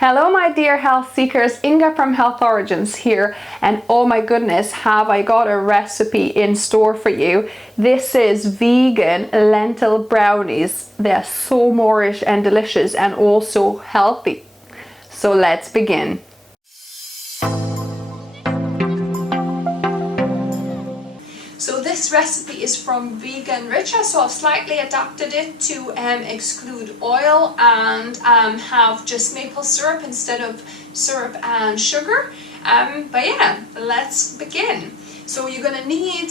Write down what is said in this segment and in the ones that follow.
Hello my dear health seekers, Inga from Health Origins here, and oh my goodness, have I got a recipe in store for you. This is vegan lentil brownies. They're so moreish and delicious and also healthy. So let's begin. So this recipe is from Vegan Richa, so I've slightly adapted it to exclude oil and have just maple syrup instead of syrup and sugar. But yeah, let's begin. So you're going to need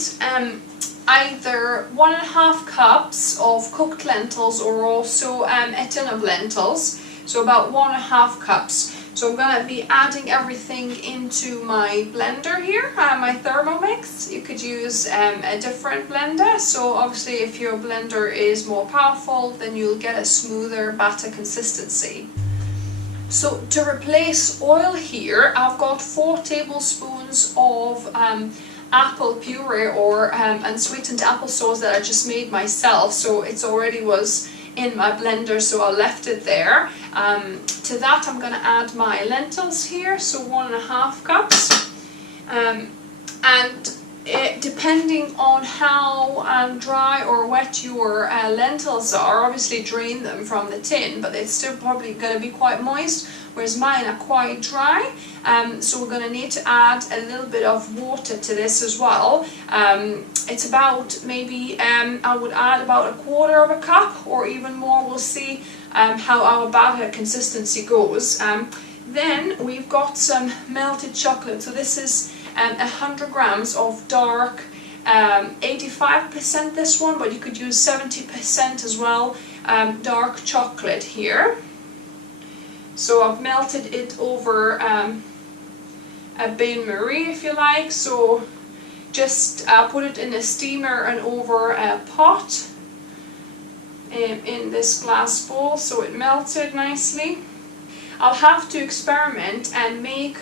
either 1.5 cups of cooked lentils or also a tin of lentils, so about 1.5 cups. So I'm going to be adding everything into my blender here, my Thermomix. You could use a different blender, so obviously if your blender is more powerful then you'll get a smoother batter consistency. So to replace oil here, I've got 4 tablespoons of apple puree or unsweetened applesauce that I just made myself, so it's already was in my blender, so I left it there. To that I'm going to add my lentils here, so 1.5 cups, and depending on how dry or wet your lentils are, obviously drain them from the tin, but it's still probably going to be quite moist, whereas mine are quite dry. So we're going to need to add a little bit of water to this as well. It's about maybe, I would add about 1/4 cup or even more. We'll see how our batter consistency goes. Then we've got some melted chocolate. So this is 100 grams of dark, 85% this one, but you could use 70% as well, dark chocolate here. So I've melted it over a bain-marie if you like, so just put it in a steamer and over a pot in this glass bowl so it melted nicely. I'll have to experiment and make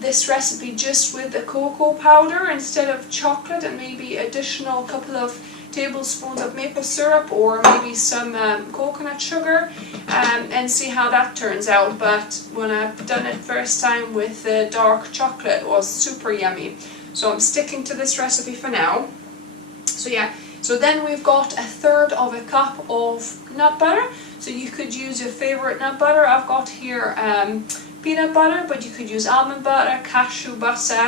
this recipe just with the cocoa powder instead of chocolate, and maybe additional couple of tablespoons of maple syrup or maybe some coconut sugar, and see how that turns out. But when I've done it first time with the dark chocolate, it was super yummy, so I'm sticking to this recipe for now. So yeah, so then we've got 1/3 cup of nut butter. So you could use your favorite nut butter. I've got here peanut butter, but you could use almond butter, cashew butter,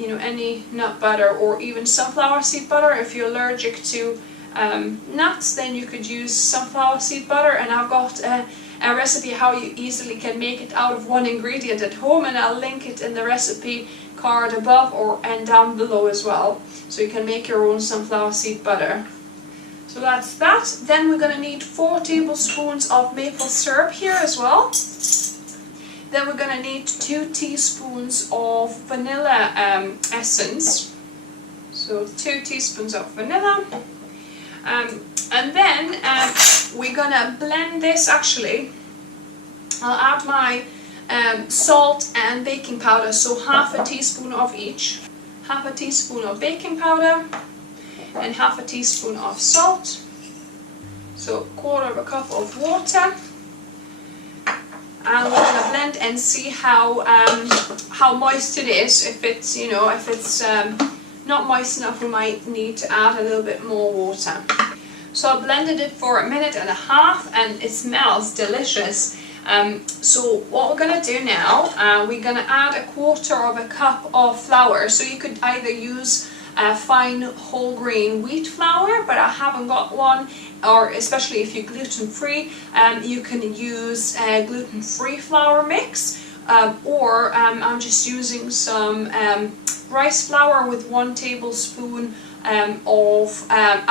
you know, any nut butter, or even sunflower seed butter. If you're allergic to nuts, then you could use sunflower seed butter, and I've got a recipe how you easily can make it out of one ingredient at home, and I'll link it in the recipe card above and down below as well, so you can make your own sunflower seed butter. So that's that. Then we're going to need 4 tablespoons of maple syrup here as well. Then we're going to need 2 teaspoons of vanilla essence. So 2 teaspoons of vanilla. And then we're going to blend this. Actually, I'll add my salt and baking powder. So 1/2 teaspoon of each. 1/2 teaspoon of baking powder and 1/2 teaspoon of salt. So 1/4 cup of water. And we're going to blend and see how moist it is. If it's, you know, if it's not moist enough, we might need to add a little bit more water. So I blended it for 1.5 minutes and it smells delicious. So what we're going to do now, we're going to add 1/4 cup of flour. So you could either use fine whole grain wheat flour, but I haven't got one, or especially if you're gluten free, you can use a gluten free flour mix, or I'm just using some rice flour with 1 tablespoon of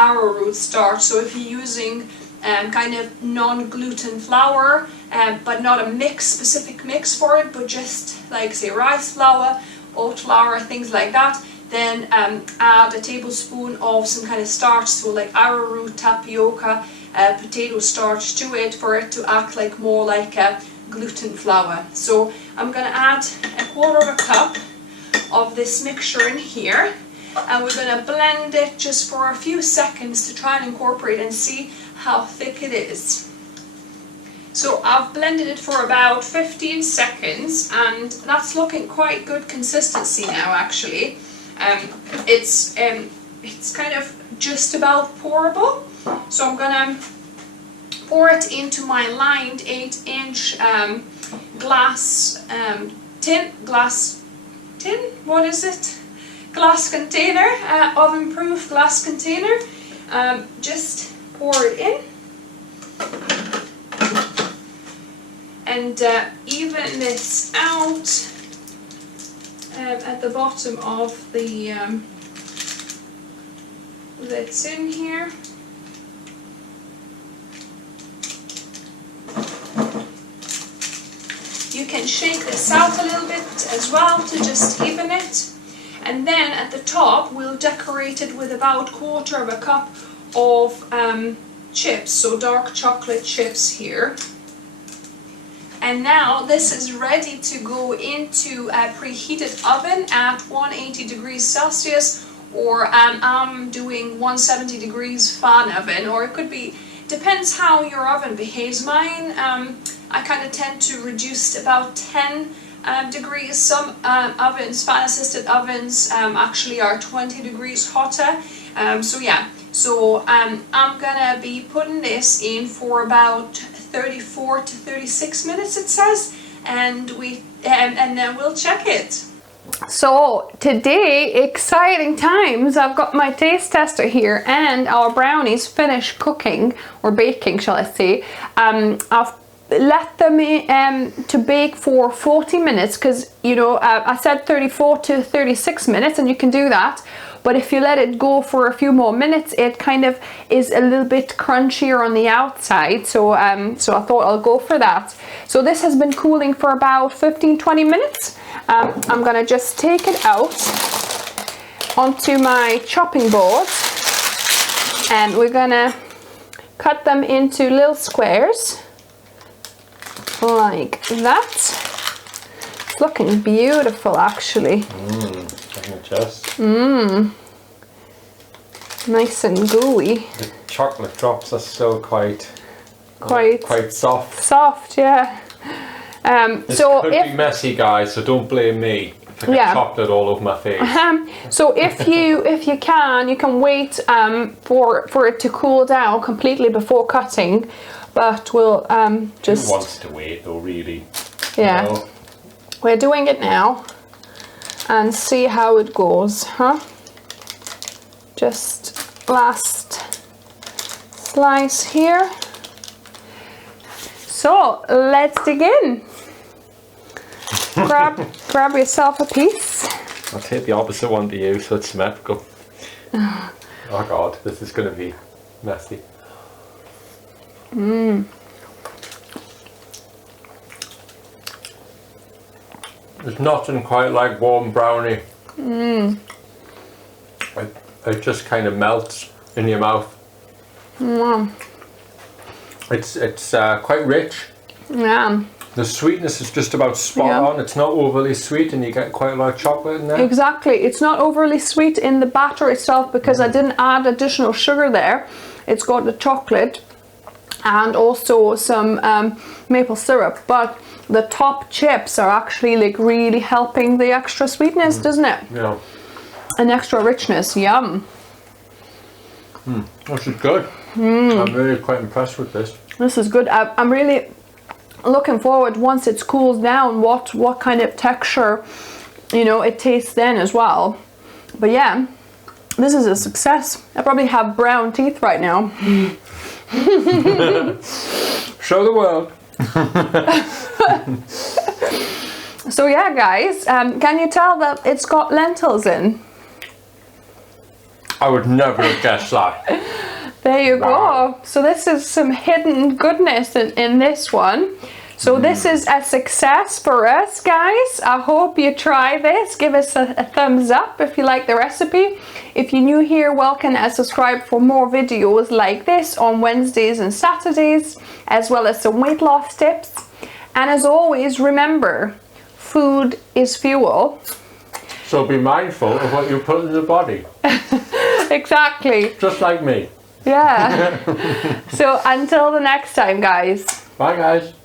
arrowroot starch. So if you're using kind of non-gluten flour, but not a specific mix for it, but just like say rice flour, oat flour, things like that, then add a tablespoon of some kind of starch, so like arrowroot, tapioca, potato starch to it for it to act like more like a gluten flour. So I'm going to add 1/4 cup of this mixture in here, and we're going to blend it just for a few seconds to try and incorporate and see how thick it is. So I've blended it for about 15 seconds and that's looking quite good consistency now actually. It's kind of just about pourable. So I'm gonna pour it into my lined 8-inch glass container, oven-proof glass container. Just pour it in. And even this out at the bottom of the that's in here. You can shake this out a little bit as well to just even it. And then at the top we'll decorate it with about 1/4 cup of chips, so dark chocolate chips here. And now this is ready to go into a preheated oven at 180 degrees Celsius, or I'm doing 170 degrees fan oven, or it could be, depends how your oven behaves. Mine, I kind of tend to reduce to about 10 degrees. Some ovens, fan assisted ovens, actually are 20 degrees hotter. So yeah, so I'm gonna be putting this in for about 34 to 36 minutes it says, and then we'll check it. So today, exciting times. I've got my taste tester here and our brownies finished cooking, or baking shall I say. I've let them to bake for 40 minutes because, you know, I said 34 to 36 minutes and you can do that. But if you let it go for a few more minutes, it kind of is a little bit crunchier on the outside. So so I thought I'll go for that. So this has been cooling for about 15-20 minutes. I'm gonna just take it out onto my chopping board and we're gonna cut them into little squares like that. It's looking beautiful actually. I can adjust. Nice and gooey. The chocolate drops are still quite soft. Soft, yeah. This so could be messy, guys, so don't blame me if I get chocolate all over my face. So if you can wait for it to cool down completely before cutting, but we'll just. Who wants to wait though, really? Yeah. You know? We're doing it now and see how it goes, huh? Just last slice here. So let's dig in. grab yourself a piece. I'll take the opposite one to you so it's symmetrical. Oh god, this is going to be messy. There's nothing quite like warm brownie. It just kind of melts in your mouth. It's quite rich. Yeah. The sweetness is just about spot on. It's not overly sweet and you get quite a lot of chocolate in there. Exactly. It's not overly sweet in the batter itself because I didn't add additional sugar there. It's got the chocolate and also some maple syrup, but the top chips are actually like really helping the extra sweetness, doesn't it? Yeah. And extra richness. Yum. This is good. I'm really quite impressed with this. This is good. I'm really looking forward once it's cooled down what kind of texture, you know, it tastes then as well. But yeah, this is a success. I probably have brown teeth right now. Show the world. So yeah, guys, can you tell that it's got lentils in? I would never have guessed that. There you go. So this is some hidden goodness in this one. So this is a success for us, guys. I hope you try this. Give us a thumbs up if you like the recipe. If you're new here, welcome and subscribe for more videos like this on Wednesdays and Saturdays, as well as some weight loss tips. And as always, remember, food is fuel. So be mindful of what you put in the body. Exactly. Just like me. Yeah. So until the next time, guys. Bye guys.